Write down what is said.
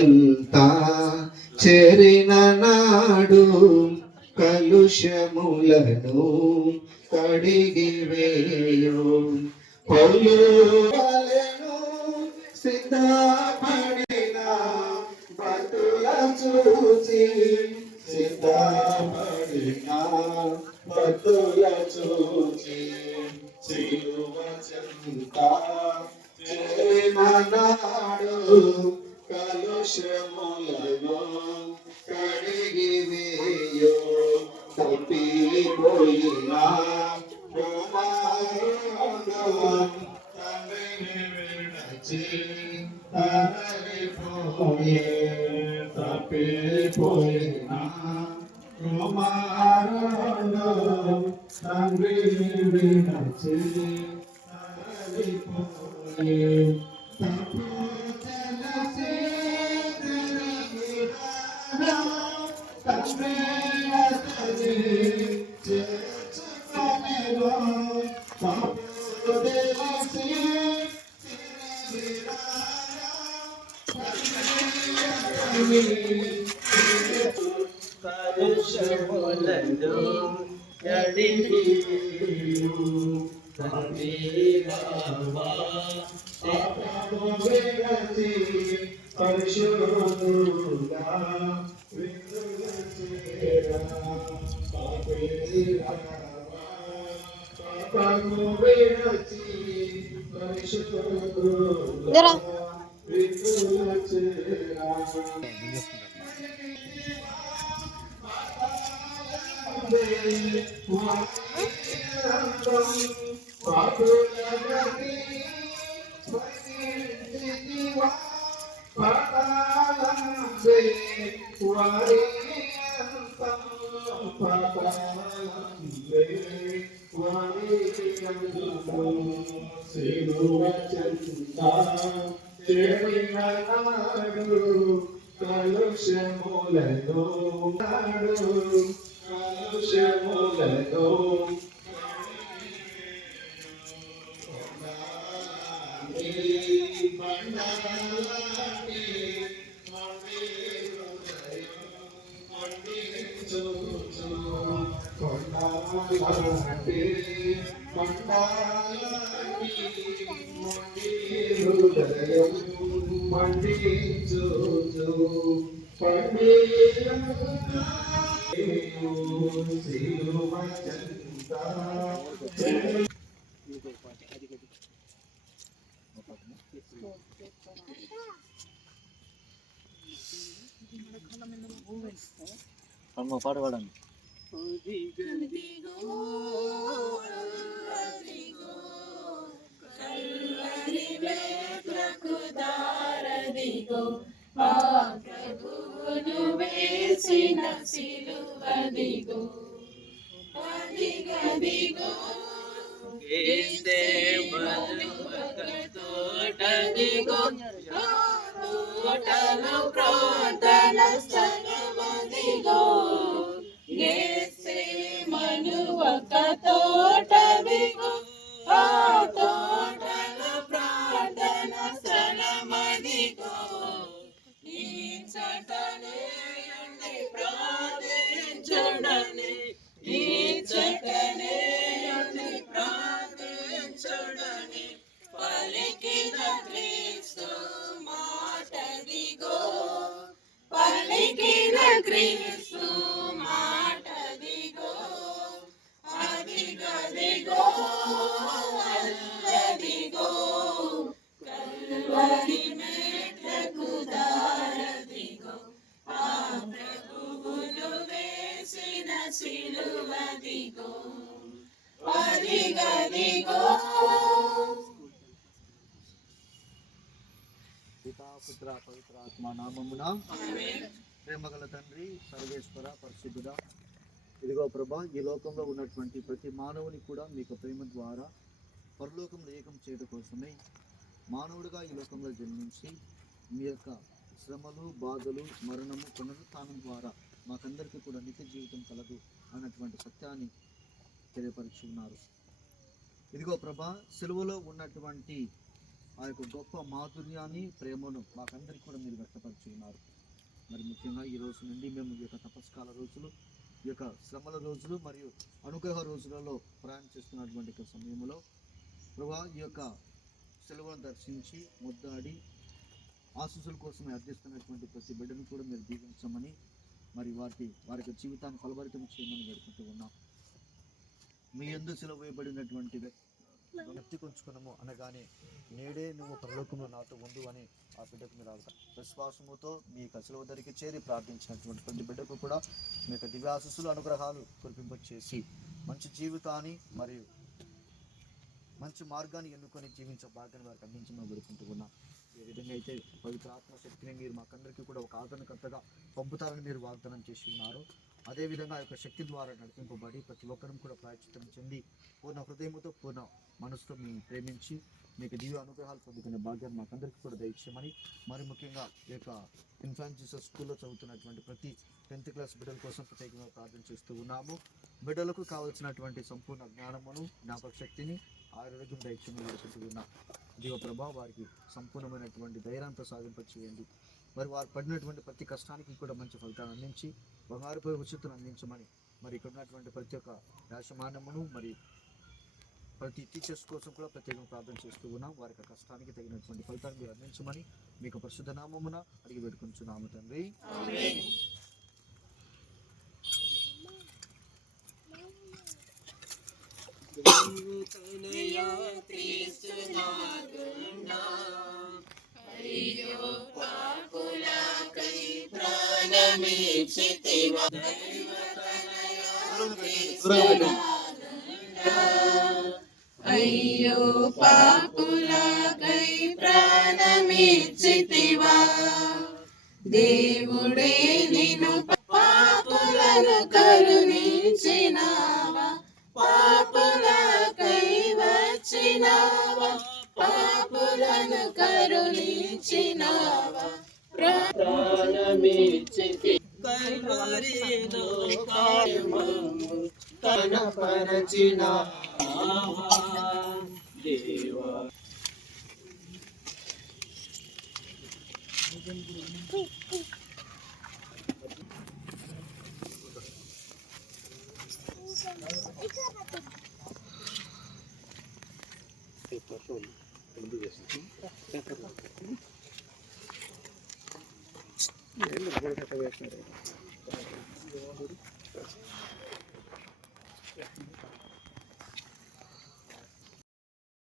అంతా చేరిన నాడు కలుషములను కడిగి వేయు పొలులను సిద్ధపడిన భక్తుల చూచి సిద్ధపడిన భక్తుల చూచి సిలువ చెంత చేరిన నాడు కలుషములను కడిగి వేయు తప్పిపోయిన తండ్రిని విడచి తరలిపోయే తప్పిపోయిన కుమారుడు తండ్రిని విడచి తరలిపోయే తప్పు తెలిసి తండ్రి అతని చేర్చుకొనెను తప్పు తెలిసి కలుషములను కడిగి పరిశుద్ధుడా కలుషములను అమ్మ పాట పాడండి. ప్రభువును వేసిన సిలువదిగో అదిగదిగో తోటదిగో తోటలో ప్రార్థన స్థలమదిగో గెత్సేమను ఒక తోటదిగో ఆ తోటలో ప్రార్థన స్థలమదిగో ఈ చటనే ఉండి ప్రార్థించుడని ఈ చటనే ఉండి ప్రార్థించుడని పలికిన క్రీస్తు మాటదిగో పలికిన క్రీస్తు మాటదిగో అదిగదిగో అల్లదిగో కల్వరి మెట్లకు దారదిగో ఆ ప్రభువును వేసిన సిలువదిగో అదిగదిగో. పితా పుత్ర పవిత్ర ఆత్మ నామమున ప్రేమగల తండ్రి సర్వేశ్వర పరిశుద్ధుడా, ఇదిగో ప్రభా, ఈ లోకంలో ఉన్నటువంటి ప్రతి మానవుని కూడా మీకు ప్రేమ ద్వారా పరలోకంలో ఏకం చేయడం కోసమే మానవుడిగా ఈ లోకంలో జన్మించి మీ యొక్క శ్రమలు, బాధలు, మరణము, పునరుత్థానం ద్వారా మాకందరికీ కూడా నిత్య జీవితం కలదు అన్నటువంటి సత్యాన్ని తెలియపరుచున్నారు. ఇదిగో ప్రభా, సిలువలో ఉన్నటువంటి ఆ యొక్క గొప్ప మాధుర్యాన్ని, ప్రేమను మాకందరికీ కూడా మీరు వ్యక్తపరిచి ఉన్నారు. మరి ముఖ్యంగా ఈ రోజు నుండి మేము ఈ యొక్క తపస్కాల రోజులు, ఈ యొక్క శ్రమల రోజులు మరియు అనుగ్రహ రోజులలో ప్రయాణం చేస్తున్నటువంటి యొక్క సమయంలో ప్రభువా, ఈ యొక్క సెలవును దర్శించి ముద్దాడి ఆశీస్సుల కోసమే అర్థిస్తున్నటువంటి ప్రతి బిడ్డను కూడా మీరు దీవించమని, మరి వారి జీవితాన్ని ఫలభరితం చేయమని వేడుకుంటూ ఉన్నాం. మీ యందు సెలవు వేయబడినటువంటి వ్యక్తి కొంచుకున్నాము అనగానే నేడే నువ్వు పరలోకంలో నాతో ఉండు అని ఆ బిడ్డకు మీరు విశ్వాసముతో మీ యొక్క సెలవు దగ్గరికి చేరి ప్రార్థించినటువంటి ప్రతి బిడ్డకు కూడా మీ యొక్క దివ్యాశీస్సులు, అనుగ్రహాలు కురిపింపచేసి మంచి జీవితాన్ని మరియు మంచి మార్గాన్ని ఎన్నుకొని జీవించే భాగ్యాన్ని వారికి అందించమని వేడుకుంటూ ఉన్నాం. ఏ విధంగా అయితే పవిత్ర ఆత్మశక్తిని మీరు మాకందరికీ కూడా ఒక ఆదరణకర్తగా పంపుతారని మీరు వాగ్దానం చేసి ఉన్నారు, అదేవిధంగా ఆ యొక్క శక్తి ద్వారా నడిపింపబడి ప్రతి ఒక్కరం కూడా ప్రాయశ్చిత్తం చెంది పూర్ణ హృదయంతో, పూర్ణ మనసుతో మేము ప్రేమించి మీకు దివ్య అనుగ్రహాలు పొందుకునే భాగ్యాన్ని మాకందరికీ కూడా దయచేయమని, మరి ముఖ్యంగా ఈ యొక్క ఇన్ఫాంట్ జీసస్ స్కూల్లో చదువుతున్నటువంటి ప్రతి 10th క్లాస్ బిడ్డల కోసం ప్రత్యేకంగా ప్రార్థన చేస్తూ ఉన్నాము. బిడ్డలకు కావలసినటువంటి సంపూర్ణ జ్ఞానమును, జ్ఞాపక శక్తిని, ఆరోగ్యం దయచేయమని వేడుకుంటున్నాం. జీవ ప్రభావ వారికి సంపూర్ణమైనటువంటి ధైర్యంతో సాధింపచేయండి. మరి వారు పడినటువంటి ప్రతి కష్టానికి కూడా మంచి ఫలితాన్ని అందించి బంగారుపై ఉచితను అందించమని, మరి ఇక్కడ ఉన్నటువంటి ప్రతి ఒక్క యాజమాన్యమును, మరి ప్రతి టీచర్స్ కోసం కూడా ప్రత్యేకంగా ప్రార్థన చేస్తూ ఉన్నాం. వారి యొక్క కష్టానికి తగినటువంటి ఫలితాన్ని మీరు అందించమని మీకు పరిశుద్ధ నామమున అడిగి పెట్టుకుంటున్నాము తండ్రి. అయ్యో పాపులకై ప్రాణమిచ్చితివా, దేవుడే నిన్ను పాపులను కరుణించినావా, పాపులకై వచ్చినావా, పాపులను కరుణించినావా, ప్రాణమిచ్చితి కల్వరిలో కార్యము కనపరచిన దేవా. పేపర్